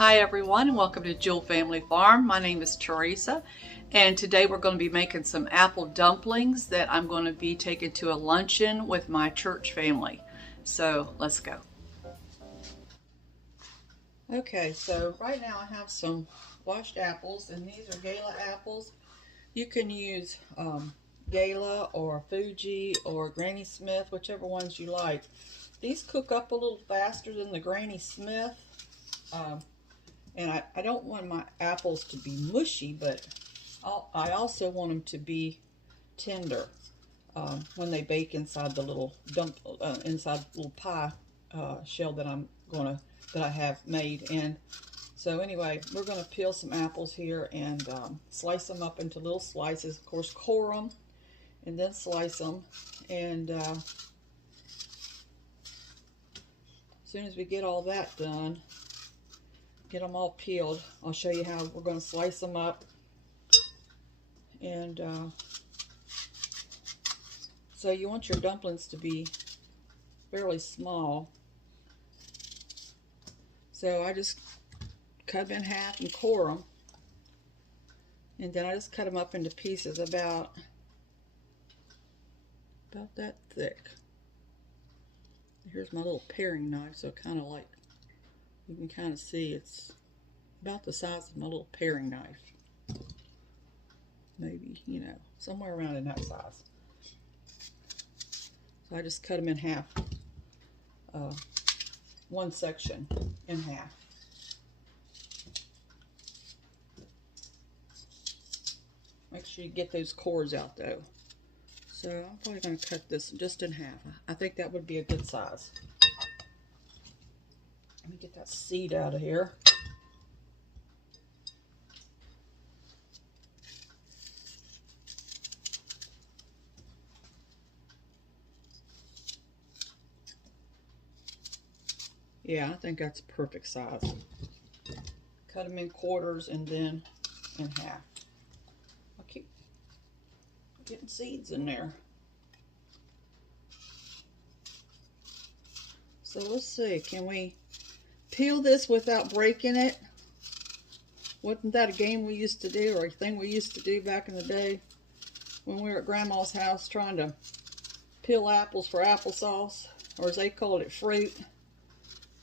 Hi everyone, and welcome to Jewel Family Farm. My name is Teresa, and today we're going to be making some apple dumplings that I'm going to be taking to a luncheon with my church family. So let's go. Okay, so right now I have some washed apples, and these are Gayla apples. You can use Gayla or Fuji or Granny Smith, whichever ones you like. These cook up a little faster than the Granny Smith. And I don't want my apples to be mushy, but I also want them to be tender when they bake inside the little inside the little pie shell that I have made. And so anyway, we're gonna peel some apples here and slice them up into little slices. Of course, core them and then slice them. And as soon as we get all that done, get them all peeled, I'll show you how we're going to slice them up. And so you want your dumplings to be fairly small. So I just cut them in half and core them. And then I just cut them up into pieces about that thick. Here's my little paring knife, so kind of like, you can kind of see it's about the size of my little paring knife. Maybe, you know, somewhere around in that size. So I just cut them in half. One section in half. Make sure you get those cores out though. So I'm probably going to cut this just in half. I think that would be a good size. Let me get that seed out of here. Yeah, I think that's a perfect size. Cut them in quarters and then in half. I'll keep getting seeds in there. So let's see, can we peel this without breaking it? Wasn't that a game we used to do, or a thing we used to do back in the day when we were at Grandma's house trying to peel apples for applesauce, or as they called it, fruit?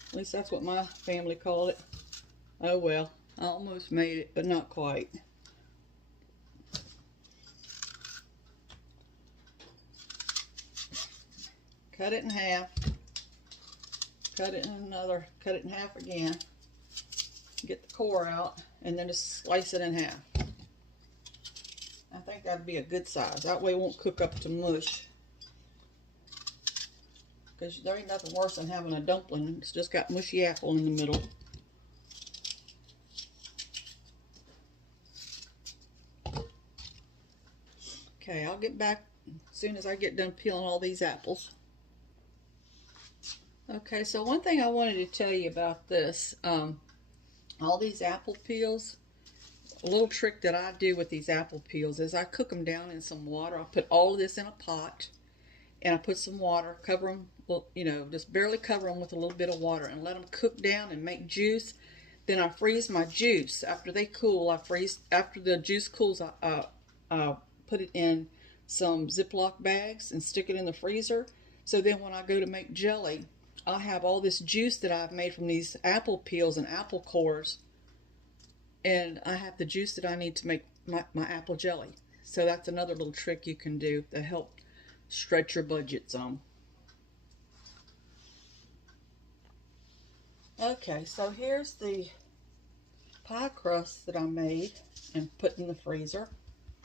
At least that's what my family called it. Oh well, I almost made it, but not quite. Cut it in half. Cut it in another, cut it in half again. Get the core out, and then just slice it in half. I think that'd be a good size. That way it won't cook up to mush. Because there ain't nothing worse than having a dumpling. It's just got mushy apple in the middle. Okay, I'll get back as soon as I get done peeling all these apples. Okay, so one thing I wanted to tell you about this, all these apple peels, a little trick that I do with these apple peels is I cook them down in some water. I put all of this in a pot, and I put some water, cover them, you know, just barely cover them with a little bit of water and let them cook down and make juice. Then I freeze my juice. After they cool, after the juice cools, I put it in some Ziploc bags and stick it in the freezer. So then when I go to make jelly, I have all this juice that I've made from these apple peels and apple cores, and I have the juice that I need to make my apple jelly. So that's another little trick you can do to help stretch your budget some. Okay, so here's the pie crust that I made and put in the freezer.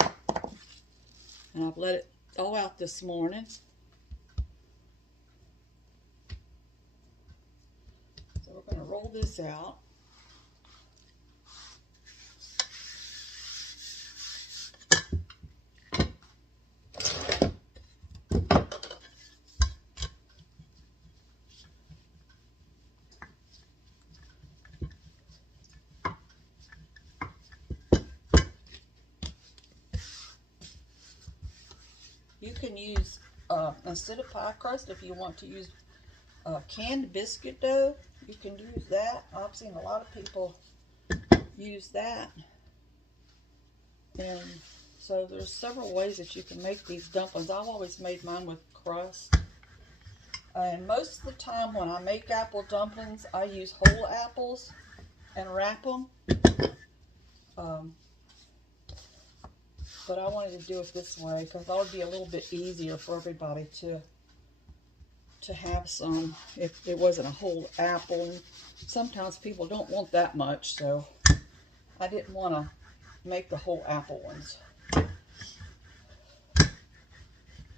And I've let it all out this morning. We're going to roll this out. You can use, instead of pie crust, if you want to use canned biscuit dough, You can use that. I've seen a lot of people use that. And so there's several ways that you can make these dumplings. I've always made mine with crust. And most of the time when I make apple dumplings, I use whole apples and wrap them. But I wanted to do it this way because that would be a little bit easier for everybody to have some if it wasn't a whole apple. And sometimes people don't want that much, so I didn't want to make the whole apple ones.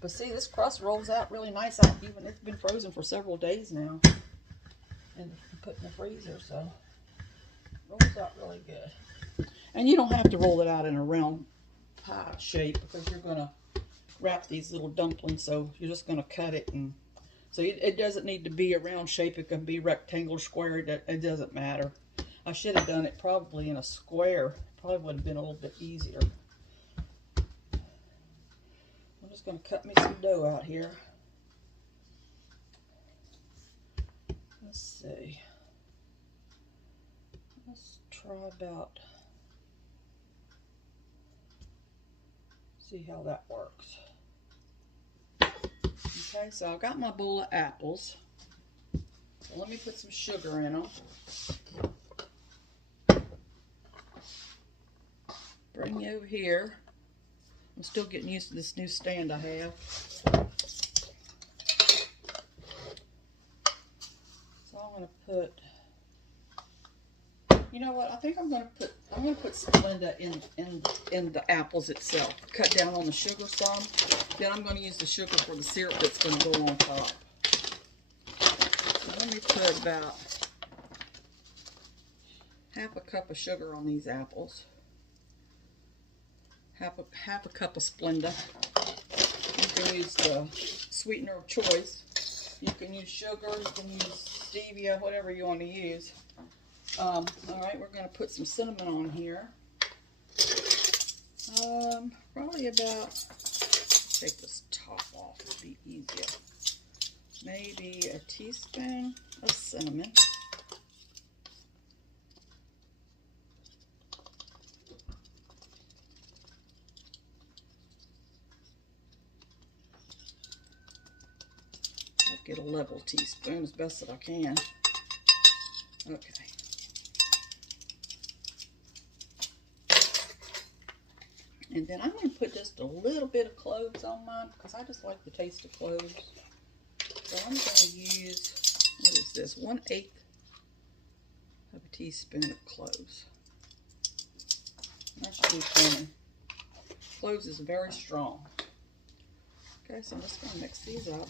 But see, this crust rolls out really nice. Even it's been frozen for several days now and put in the freezer, so it rolls out really good. And you don't have to roll it out in a round pie shape because you're going to wrap these little dumplings, so you're just going to cut it. And so it doesn't need to be a round shape. It can be rectangular, square. It doesn't matter. I should have done it probably in a square. Probably would have been a little bit easier. I'm just going to cut me some dough out here. Let's see. Let's try about, see how that works. Okay, so I've got my bowl of apples. So let me put some sugar in them. Bring you over here. I'm still getting used to this new stand I have. So I'm going to put, you know what? I think I'm going to put Splenda in the apples itself. Cut down on the sugar some. Then I'm going to use the sugar for the syrup that's going to go on top. So let me put about half a cup of sugar on these apples. Half a cup of Splenda. You can use the sweetener of choice. You can use sugar, you can use stevia, whatever you want to use. All right, we're going to put some cinnamon on here. Probably about, take this top off, it'll be easier. Maybe a teaspoon of cinnamon. Get a level teaspoon as best that I can. Okay. And then I'm going to put just a little bit of cloves on mine because I just like the taste of cloves. So I'm going to use, what is this, 1/8 of a teaspoon of cloves. That should be plenty. Cloves is very strong. Okay, so I'm just going to mix these up.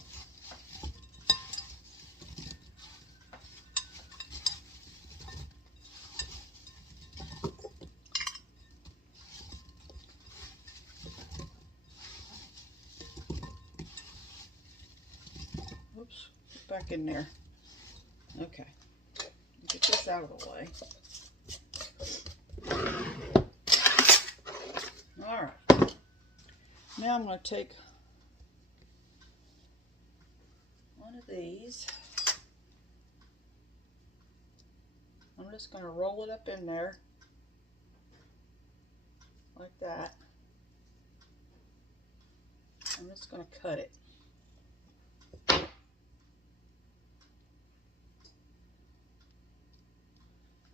Oops, get back in there. Okay, get this out of the way. All right, now I'm going to take one of these. I'm just going to roll it up in there like that. I'm just going to cut it.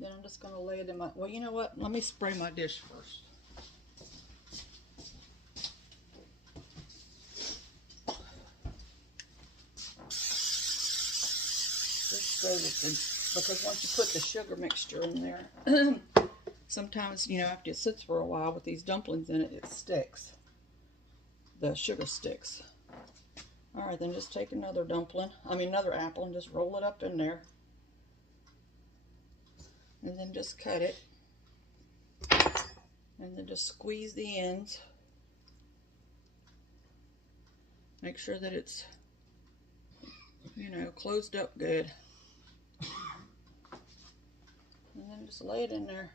Then I'm just going to lay it in my, well, you know what? Let me spray my dish first. Just so that because once you put the sugar mixture in there, sometimes, you know, after it sits for a while with these dumplings in it, it sticks. The sugar sticks. All right, then just take another another apple and just roll it up in there. And then just cut it. And then just squeeze the ends. Make sure that it's, you know, closed up good. And then just lay it in there.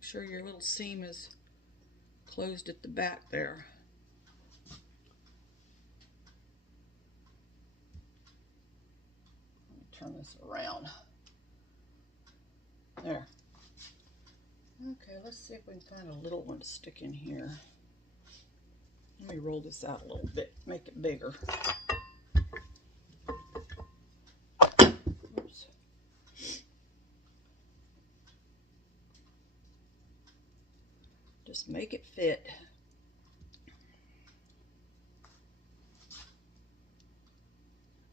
Make sure your little seam is closed at the back there. Let me turn this around. There. Okay, let's see if we can find a little one to stick in here. Let me roll this out a little bit, make it bigger. Oops. Just make it fit.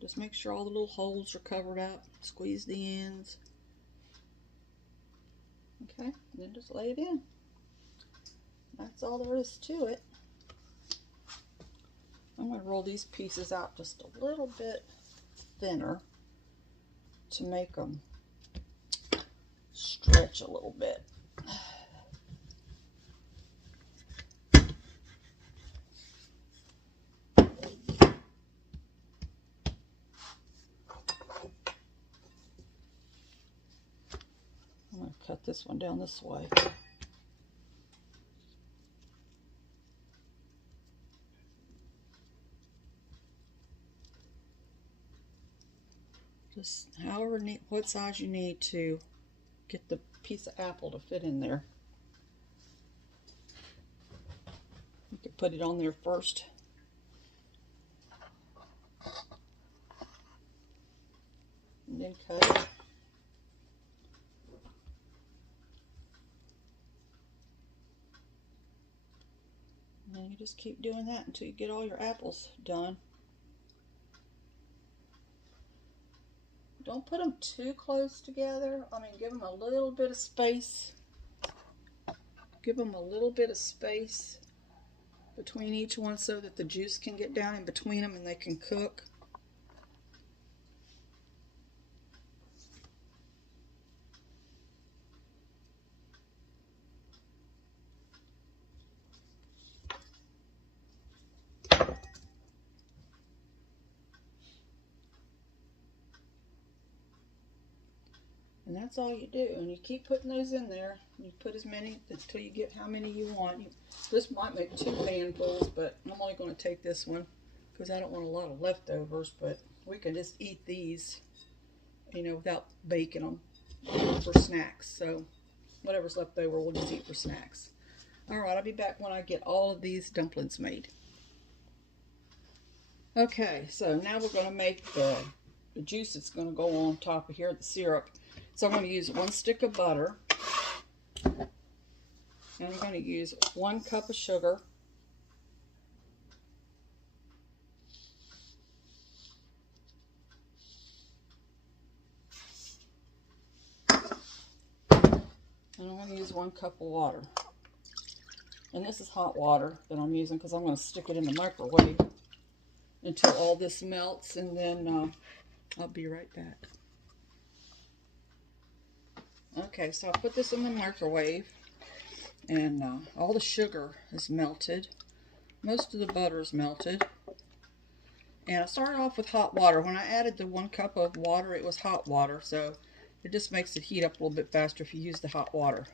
Just make sure all the little holes are covered up. Squeeze the ends. Okay, and then just lay it in. That's all there is to it. I'm going to roll these pieces out just a little bit thinner to make them stretch a little bit. I'm going to cut this one down this way. Just however what size you need to get the piece of apple to fit in there. You can put it on there first. And then cut it. And then you just keep doing that until you get all your apples done. Don't put them too close together. I mean, give them a little bit of space. Give them a little bit of space between each one so that the juice can get down in between them and they can cook. And that's all you do. And you keep putting those in there. You put as many until you get how many you want. This might make 2 panfuls, but I'm only going to take this one because I don't want a lot of leftovers. But we can just eat these, you know, without baking them for snacks. So whatever's left over, we'll just eat for snacks. All right, I'll be back when I get all of these dumplings made. Okay, so now we're going to make the juice that's going to go on top of here, the syrup. So I'm going to use 1 stick of butter, and I'm going to use 1 cup of sugar, and I'm going to use 1 cup of water. And this is hot water that I'm using because I'm going to stick it in the microwave until all this melts, and then I'll be right back. Okay, so I put this in the microwave, and all the sugar is melted. Most of the butter is melted. And I started off with hot water. When I added the 1 cup of water, it was hot water, so it just makes it heat up a little bit faster if you use the hot water.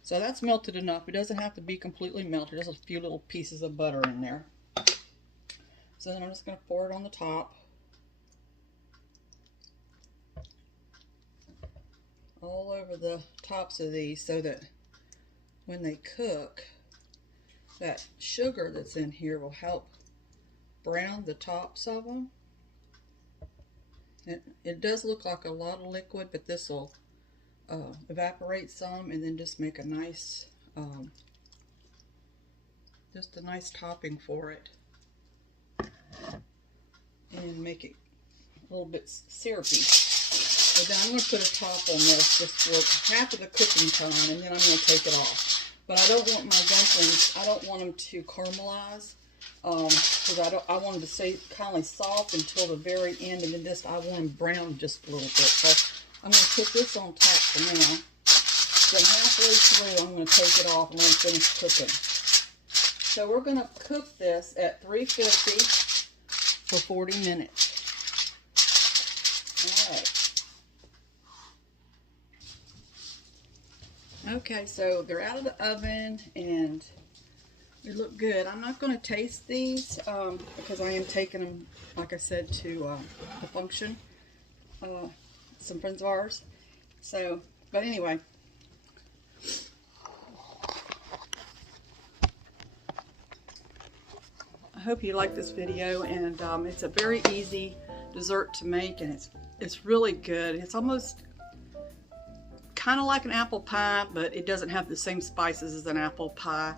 So that's melted enough. It doesn't have to be completely melted. There's a few little pieces of butter in there. So then I'm just going to pour it on the top. All over the tops of these so that when they cook, that sugar that's in here will help brown the tops of them. It does look like a lot of liquid, but this will evaporate some and then just make a nice, just a nice topping for it, and make it a little bit syrupy. So then I'm going to put a top on this just for half of the cooking time, and then I'm going to take it off. But I don't want my dumplings, I don't want them to caramelize, because I want them to stay kind of soft until the very end, and then I want them brown just a little bit. So I'm going to put this on top for now. Then halfway through, I'm going to take it off and let it finish cooking. So we're going to cook this at 350 for 40 minutes. All right. Okay, so they're out of the oven and they look good. I'm not going to taste these because I am taking them, like I said, to the function. Some friends of ours. So, but anyway. I hope you like this video, and it's a very easy dessert to make, and it's really good. It's almost kind of like an apple pie, but it doesn't have the same spices as an apple pie.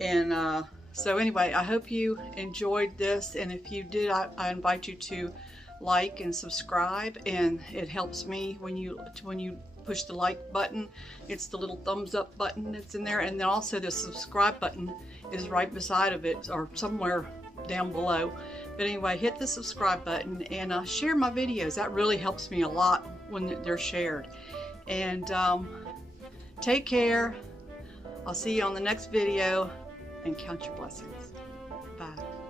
And so anyway, I hope you enjoyed this, and if you did, I invite you to like and subscribe, and it helps me when you push the like button. It's the little thumbs up button that's in there, and then also the subscribe button is right beside of it or somewhere down below. But anyway, hit the subscribe button and share my videos. That really helps me a lot when they're shared. And take care. I'll see you on the next video, and count your blessings. Bye.